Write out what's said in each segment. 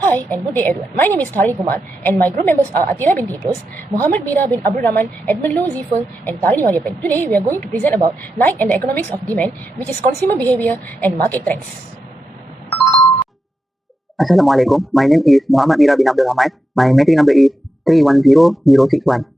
Hi and good day everyone. My name is Tari Kumar and my group members are Atira bin Idros, Muhammad Bira bin Abdul Rahman, Edmund Low Ziful and Tarini Mariapan. Today we are going to present about Nike and the economics of demand, which is consumer behavior and market trends. Assalamualaikum. My name is Muhammad Mira bin Abdul Rahman. My meeting number is 310061.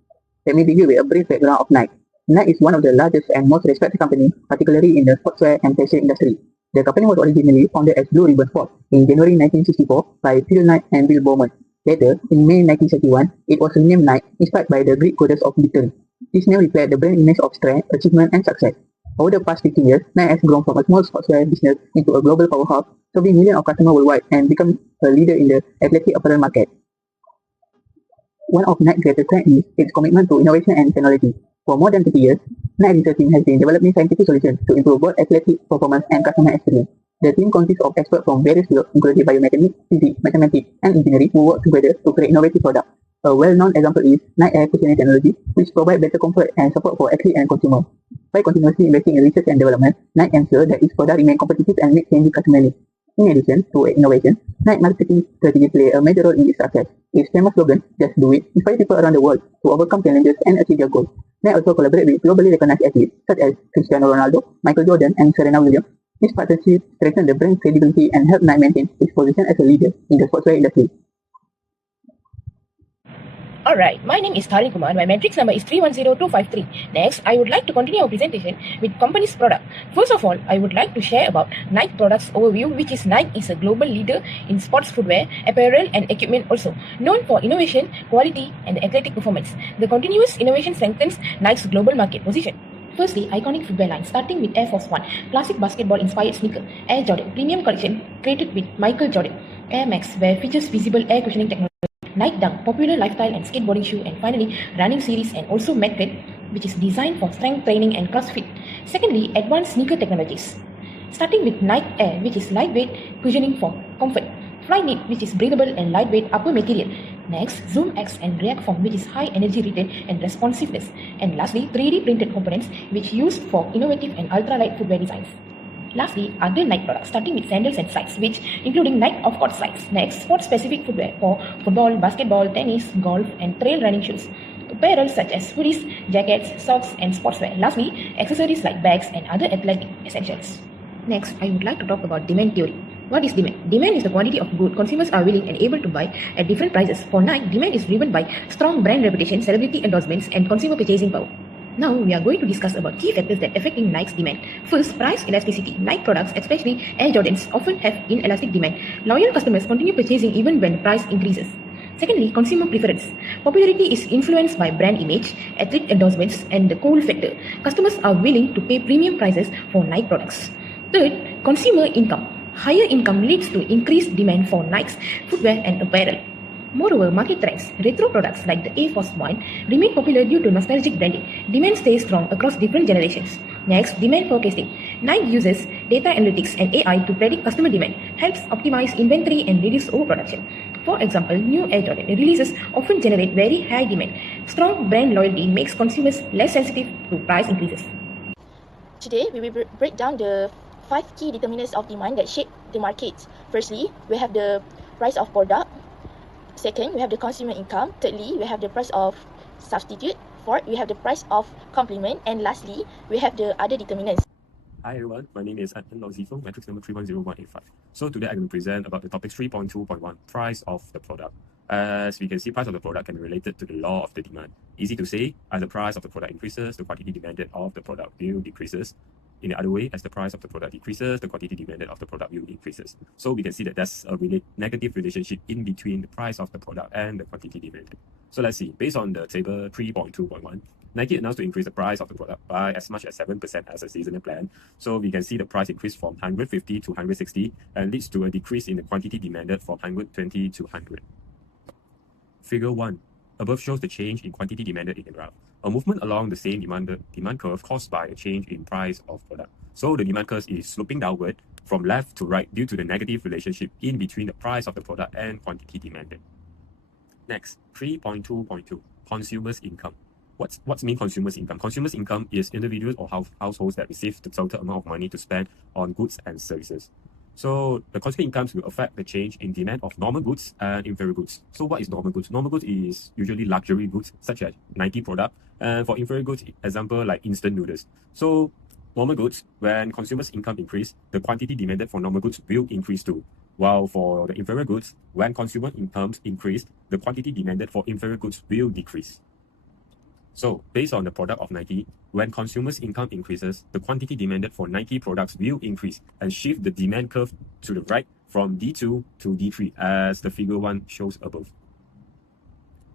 Let me begin with a brief background of Nike. Nike is one of the largest and most respected companies, particularly in the sportswear and fashion industry. The company was originally founded as Blue Ribbon Sports in January 1964 by Phil Knight and Bill Bowman. Later, in May 1971, it was renamed Nike, inspired by the Greek goddess of victory. This name reflects the brand image of strength, achievement, and success. Over the past 15 years, Nike has grown from a small sportswear business into a global powerhouse, serving millions of customers worldwide and become a leader in the athletic apparel market. One of Nike's greatest strengths is its commitment to innovation and technology. For more than 30 years, Nike research team has been developing scientific solutions to improve both athletic performance and customer experience. The team consists of experts from various fields, including biomechanics, physics, mathematics, and engineering, who work together to create innovative products. A well-known example is Nike Air Cushioning technology, which provides better comfort and support for athletes and consumers. By continuously investing in research and development, Nike ensures that its products remain competitive and meet changing customer needs. In addition to innovation, Nike marketing strategy play a major role in its success. Its famous slogan, "Just Do It," inspires people around the world to overcome challenges and achieve their goals. Nike also collaborates with globally recognized athletes such as Cristiano Ronaldo, Michael Jordan, and Serena Williams. This partnership strengthens the brand's credibility and helps Nike maintain its position as a leader in the sportswear industry. Alright, my name is Tari Kumar. My matrix number is 310253. Next, I would like to continue our presentation with company's product. First of all, I would like to share about Nike products overview, which is Nike is a global leader in sports footwear, apparel and equipment also, known for innovation, quality and athletic performance. The continuous innovation strengthens Nike's global market position. Firstly, iconic footwear line, starting with Air Force 1, classic basketball-inspired sneaker, Air Jordan, premium collection created with Michael Jordan, Air Max, where features visible air cushioning technology, Nike Dunk, popular lifestyle and skateboarding shoe, and finally, running series and also Metfit, which is designed for strength training and CrossFit. Secondly, advanced sneaker technologies, starting with Nike Air, which is lightweight cushioning for comfort, Flyknit, which is breathable and lightweight upper material. Next, Zoom X and React Form, which is high energy retain and responsiveness. And lastly, 3D printed components, which used for innovative and ultralight footwear designs. Lastly, other Nike products, starting with sandals and slides, which including Nike off-court slides. Next, sport-specific footwear for football, basketball, tennis, golf, and trail running shoes. Apparel such as hoodies, jackets, socks, and sportswear. Lastly, accessories like bags and other athletic essentials. Next, I would like to talk about demand theory. What is demand? Demand is the quantity of goods consumers are willing and able to buy at different prices. For Nike, demand is driven by strong brand reputation, celebrity endorsements, and consumer purchasing power. Now we are going to discuss about key factors that affecting Nike's demand. First, price elasticity. Nike products, especially Air Jordans, often have inelastic demand. Loyal customers continue purchasing even when price increases. Secondly, consumer preference. Popularity is influenced by brand image, athlete endorsements, and the cool factor. Customers are willing to pay premium prices for Nike products. Third, consumer income. Higher income leads to increased demand for Nike's footwear and apparel. Moreover, market trends. Retro products like the Air Force 1 remain popular due to nostalgic branding. Demand stays strong across different generations. Next, demand forecasting. Nike uses data analytics and AI to predict customer demand, helps optimize inventory and reduce overproduction. For example, new Air Jordan releases often generate very high demand. Strong brand loyalty makes consumers less sensitive to price increases. Today, we will break down the 5 key determinants of demand that shape the market. Firstly, we have the price of product. Second, we have the consumer income. Thirdly, we have the price of substitute. Fourth, we have the price of complement. And lastly, we have the other determinants. Hi everyone, my name is Edmund Low, matrix number 310185. So today I'm going to present about the topic 3.2.1, price of the product. As we can see, price of the product can be related to the law of the demand. Easy to say, as the price of the product increases, the quantity demanded of the product will decreases. In the other way, as the price of the product decreases, the quantity demanded of the product will increases. So we can see that there's a negative relationship in between the price of the product and the quantity demanded. So let's see, based on the table 3.2.1, Nike announced to increase the price of the product by as much as 7% as a seasonal plan. So we can see the price increase from 150 to 160 and leads to a decrease in the quantity demanded from 120 to 100. Figure 1. Above shows the change in quantity demanded in the graph. A movement along the same demand curve caused by a change in price of product. So the demand curve is sloping downward from left to right due to the negative relationship in between the price of the product and quantity demanded. Next, 3.2.2, consumers' income. What's mean consumers' income? Consumers' income is individuals or households that receive the total amount of money to spend on goods and services. So the consumer incomes will affect the change in demand of normal goods and inferior goods. So what is normal goods? Normal goods is usually luxury goods such as Nike product, and for inferior goods, example like instant noodles. So normal goods, when consumers' income increase, the quantity demanded for normal goods will increase too. While for the inferior goods, when consumer incomes increase, the quantity demanded for inferior goods will decrease. So, based on the product of Nike, when consumers' income increases, the quantity demanded for Nike products will increase and shift the demand curve to the right from D2 to D3 as the figure 1 shows above.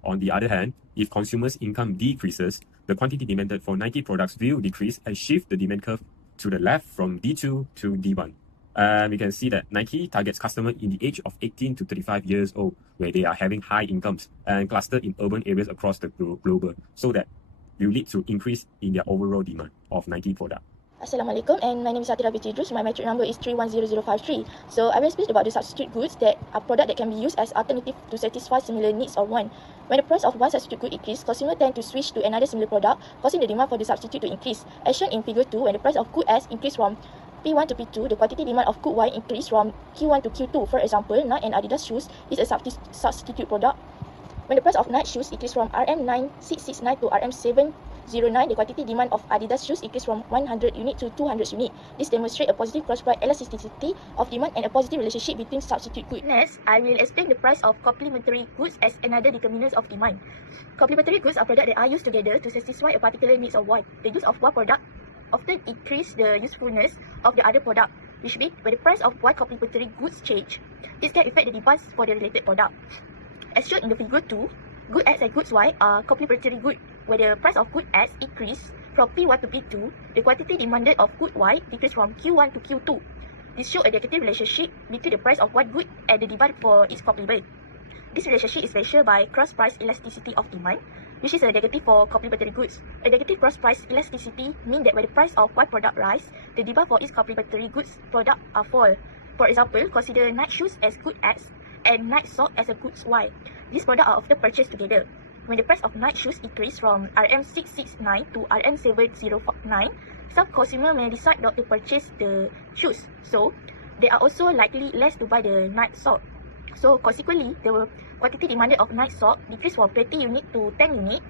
On the other hand, if consumers' income decreases, the quantity demanded for Nike products will decrease and shift the demand curve to the left from D2 to D1. And we can see that Nike targets customers in the age of 18 to 35 years old, where they are having high incomes and clustered in urban areas across the globe, so that will lead to increase in their overall demand of Nike product. Assalamualaikum, and my name is Atira binti Idrus. My metric number is 310053. So I will speak about the substitute goods that are product that can be used as alternative to satisfy similar needs of one. When the price of one substitute good increases, consumers tend to switch to another similar product, causing the demand for the substitute to increase. As shown in figure 2, when the price of good S increased from P1 to P2, the quantity demand of good Y increased from Q1 to Q2. For example, Nike and Adidas shoes is a substitute product. When the price of Nike shoes increased from RM9669 to RM709, the quantity demand of Adidas shoes increased from 100 unit to 200 unit. This demonstrates a positive cross-price elasticity of demand and a positive relationship between substitute goods. Next, I will explain the price of complementary goods as another determinant of demand. Complementary goods are products that are used together to satisfy a particular needs of one. The use of one product often increase the usefulness of the other product, which means when the price of one complementary goods change, it can affect the demands for the related product. As shown in the figure 2, good X and goods Y are complementary goods. When the price of good X increase from P1 to P2, the quantity demanded of good Y decrease from Q1 to Q2. This shows a negative relationship between the price of one good and the demand for its complement. This relationship is measured by cross-price elasticity of demand, which is a negative for complementary goods. A negative cross-price elasticity means that when the price of one product rise, the demand for its complementary goods product are fall. For example, consider Nike shoes as good X and Nike sock as a goods Y. These products are often purchased together. When the price of Nike shoes increase from RM669 to RM709, some consumers may decide not to purchase the shoes. So, they are also likely less to buy the Nike sock. So, consequently, the quantity demanded of Nike sock decreased from 20 unit to 10 unit.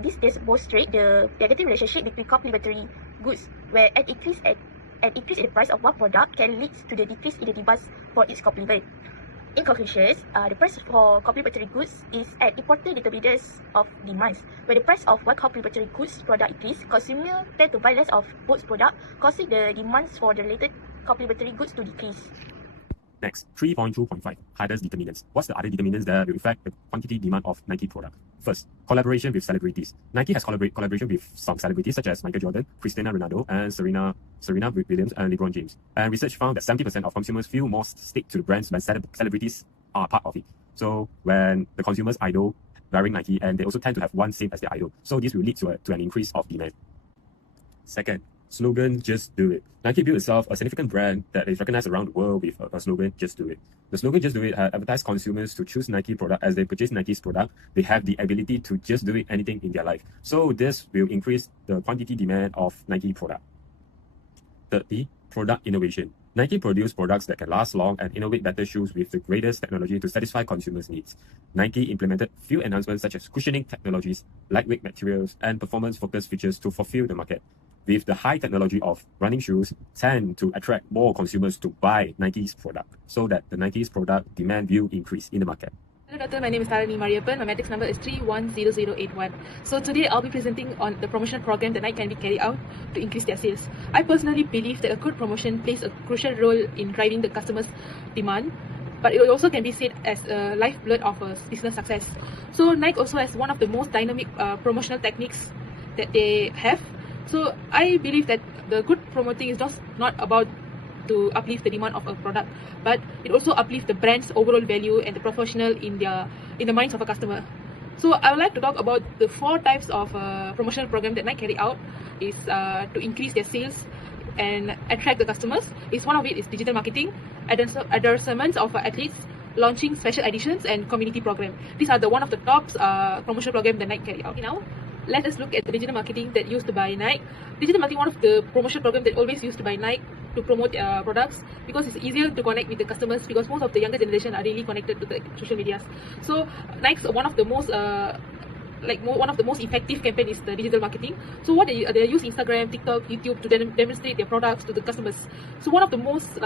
This demonstrates the negative relationship between complementary goods, where an increase in the price of one product can lead to the decrease in the demand for its complement. In conclusion, the price for complementary goods is an important determinant of demands. When the price of one complementary goods product increases, consumers tend to buy less of both products, causing the demands for the related complementary goods to decrease. Next, 3.2.5, others determinants. What's the other determinants that will affect the quantity demand of Nike product? First, collaboration with celebrities. Nike has collaboration with some celebrities such as Michael Jordan, Cristiano Ronaldo, and Serena Williams and LeBron James. And research found that 70% of consumers feel more stick to the brands when celebrities are part of it. So when the consumers idol wearing Nike, and they also tend to have one same as their idol. So this will lead to an increase of demand. Second, slogan, just do it. Nike built itself a significant brand that is recognized around the world with a slogan, just do it. The slogan, just do it, advertised consumers to choose Nike product. As they purchase Nike's product, they have the ability to just do it anything in their life. So this will increase the quantity demand of Nike product. Thirdly, product innovation. Nike produce products that can last long and innovate better shoes with the greatest technology to satisfy consumers' needs. Nike implemented few enhancements such as cushioning technologies, lightweight materials, and performance-focused features to fulfill the market. With the high technology of running shoes, tend to attract more consumers to buy Nike's product, so that the Nike's product demand will increase in the market. Hello doctor, my name is Tarani Mariappan. My matrix number is 310081. So today I'll be presenting on the promotional program that Nike can be carried out to increase their sales. I personally believe that a good promotion plays a crucial role in driving the customer's demand, but it also can be said as a lifeblood of a business success. So Nike also has one of the most dynamic promotional techniques that they have. So I believe that the good promoting is just not about to uplift the demand of a product, but it also uplifts the brand's overall value and the professional in the minds of a customer. So I would like to talk about the 4 types of promotional program that Nike carry out is to increase their sales and attract the customers. One of it is digital marketing, endorsements of athletes, launching special editions, and community program. These are one of the top promotional program that Nike carry out. Now, let us look at the digital marketing that used by Nike. Digital marketing, one of the promotional program that always used by Nike to promote products because it's easier to connect with the customers because most of the younger generation are really connected to the social medias. So Nike's one of the most one of the most effective campaign is the digital marketing. So what they use Instagram, TikTok, YouTube to demonstrate their products to the customers. So one of the most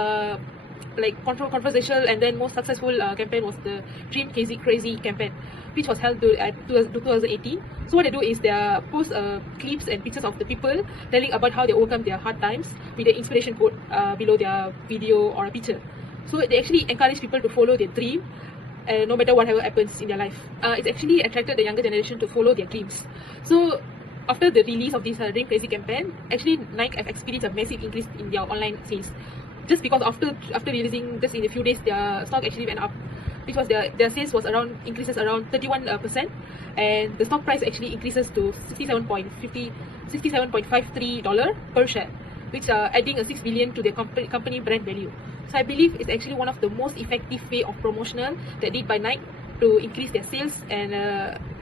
controversial and then most successful campaign was the Dream Crazy campaign, which was held at 2018. So what they do is they post clips and pictures of the people telling about how they overcome their hard times with the inspiration quote below their video or a picture. So they actually encourage people to follow their dream no matter whatever happens in their life. It's actually attracted the younger generation to follow their dreams. So after the release of this Dream Crazy campaign, actually Nike have experienced a massive increase in their online sales. Just because after releasing just in a few days, their stock actually went up, because their sales was increases around 31%, and the stock price actually increases to $67.53 per share, which are adding a 6 billion to their company brand value. So I believe it's actually one of the most effective way of promotional that did by Nike to increase their sales and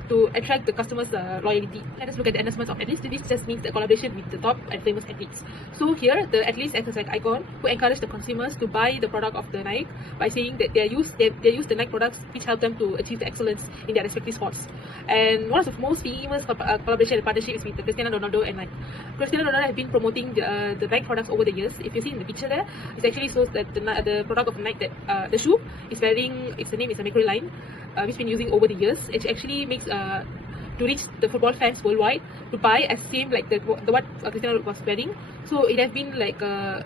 to attract the customers' loyalty. Let us look at the announcements of athletes. This just means the collaboration with the top and famous athletes. So here, the athletes act as an icon who encourage the consumers to buy the product of the Nike by saying that they use the Nike products which help them to achieve the excellence in their respective sports. And one of the most famous collaboration and partnerships with Cristiano Ronaldo and Nike. Cristiano Ronaldo has been promoting the Nike products over the years. If you see in the picture there, it actually shows that the product of Nike, that the shoe is wearing, its name is a Microeconomics, which has been using over the years. It actually makes to reach the football fans worldwide to buy as same like the what Cristiano was wearing. So it has been like a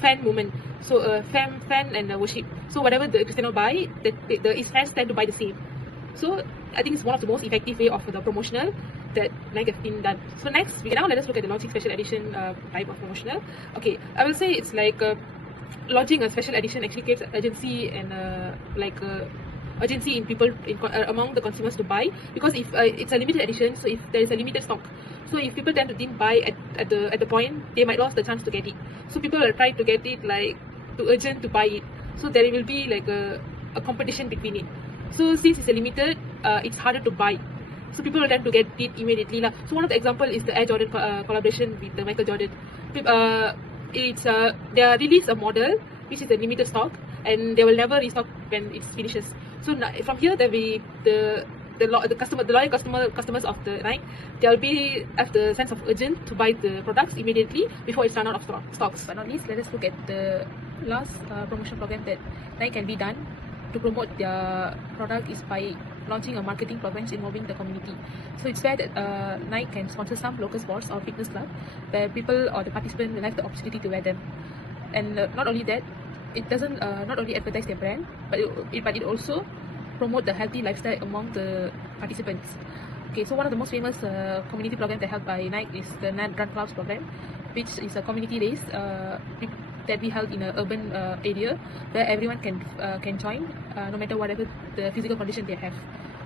fan moment. So a fan and worship. So whatever the Cristiano buy, his fans tend to buy the same. So I think it's one of the most effective way of the promotional that Nike has been done. So next, let us look at the launching special edition type of promotional. Okay, I will say it's like launching a special edition actually creates urgency and urgency in people among the consumers to buy, because if it's a limited edition, so if there is a limited stock, so if people didn't buy at the point, they might lose the chance to get it. So people will try to get it like to urgent to buy it. So there will be like a competition between it. So since it's a limited, it's harder to buy. So people will tend to get it immediately. So one of the example is the Air Jordan collaboration with Michael Jordan. They release a model which is a limited stock, and they will never restock when it finishes. So from here, there will be the loyal customers of the Nike. They'll have the sense of urgent to buy the products immediately before it's run out of stocks. But not least, let us look at the last promotion program that Nike can be done to promote their product is by launching a marketing programs involving the community. So it's fair that Nike can sponsor some local sports or fitness club where people or the participants will have the opportunity to wear them. And not only that, it doesn't not only advertise their brand, but it also promote the healthy lifestyle among the participants. Okay, so one of the most famous community programs that held by Nike is the Run Clubs program, which is a community race that we held in an urban area where everyone can join no matter whatever the physical condition they have.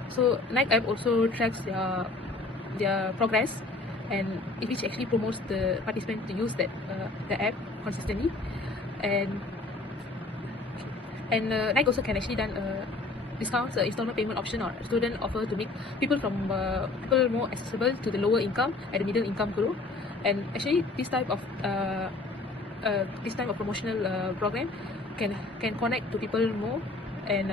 So Nike app also tracks their progress, and which actually promotes the participants to use the app consistently. And Nike also can actually done discounts, installment payment option or student offer to make people more accessible to the lower income and the middle income group. And actually this type of promotional program can connect to people more and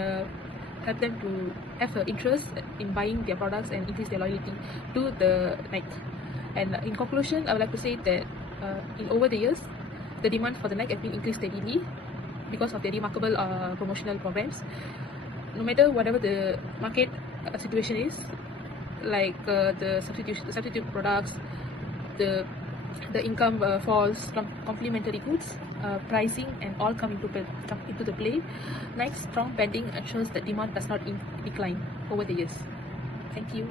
help them to have an interest in buying their products and increase their loyalty to the Nike. And in conclusion, I would like to say that in over the years, the demand for the Nike has been increased steadily because of their remarkable promotional programs. No matter whatever the market situation is, like the substitute products, the income falls from complementary goods, pricing, and all come into the play, Nike's strong branding ensures that demand does not decline over the years. Thank you.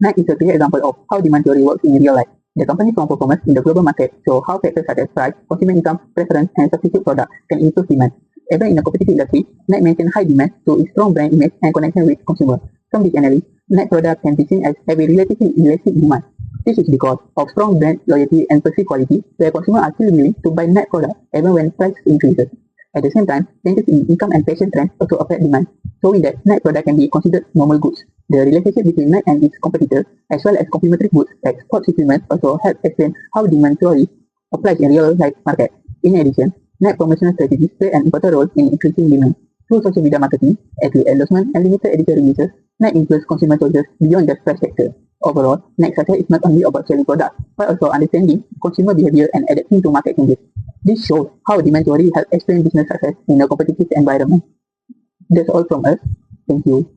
Nike is a clear example of how demand theory works in real life. The company's strong performance in the global market show how factors such as price, consumer income, preference, and substitute products can influence demand. Even in a competitive industry, Nike maintains high demand through its strong brand image and connection with consumers. From this analysis, Nike products can be seen as having relatively elastic demand. This is because of strong brand loyalty and perceived quality, where consumers are still willing to buy Nike products even when price increases. At the same time, changes in income and fashion trends also affect demand, showing that Nike products can be considered normal goods. The relationship between Nike and its competitors, as well as complementary goods like sports supplements, also help explain how demand theory applies in real-life market. In addition, Nike promotional strategies play an important role in increasing demand. Through social media marketing, athlete endorsement, and limited edition releases, Nike influences consumer choices beyond just price factor. Overall, Nike's success is not only about selling products, but also understanding consumer behavior and adapting to market changes. This shows how demand theory helps explain business success in a competitive environment. That's all from us. Thank you.